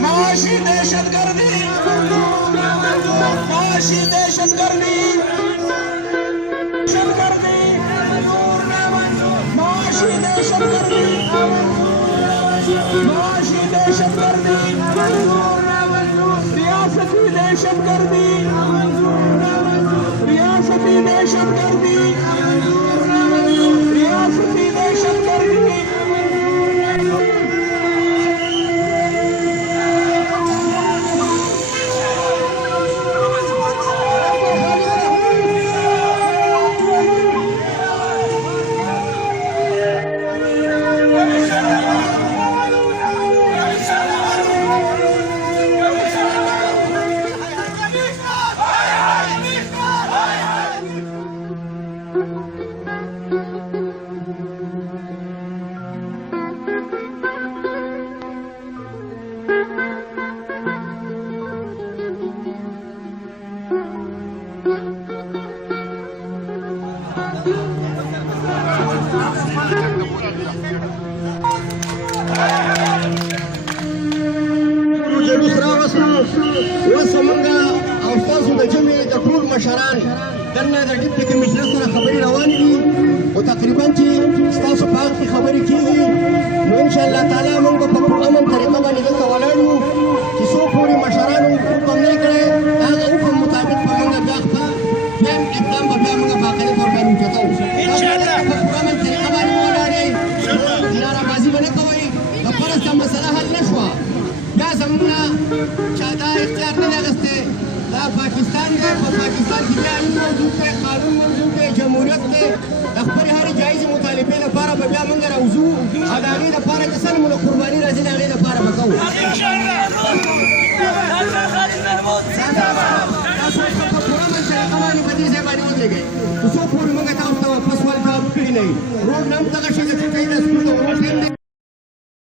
معاشی دہشت گردی معاشی دہشت گردی معاشی دہشت گردی معاشی دہشت گردی ریاستی دہشت گردی ریاستی دہشت گردی ریاستی دہشت گردی وسمونږه او ستاسو د جمعې د ټول مشران دلته د ډیپټي کمشنر سره خبرې روانې دي او تقریبا چې ستاسو په حق کې خبرې کېږي نو انشاءالله تعالی موږ به په پرامن طریقه باندې دلته ولاړ یو چې څو پورې مشرانو حکم نه کړی هغه حکم مطابق به موږ بیا خپل دویم اقدام به بیا موږ باقاعده طور باندې اوچتوو په پرامن طریقه باندې ولاړې نارابازي به نه کوئ د فرض دا مسله حل نه شوه بیا زموږ نه چا دا اختیار نه دی اخیستی دا پاکستان دی په پاکستان کې بیا امن موجود دی قانون موجود دی جمهوریت دی د خپلې هرې جایزې مطالبې لپاره به بیا موږ راوځو او د هغې لپاره چې څه نومونه قرباني راځي د هغې لپاره به کوو تاسو په پوره منطقه باندې په دې ځای باندې ودرېږئ تر څو پورې موږ تاسو ته واپس ولګو کړي نه وي روډ نه هم دغه شی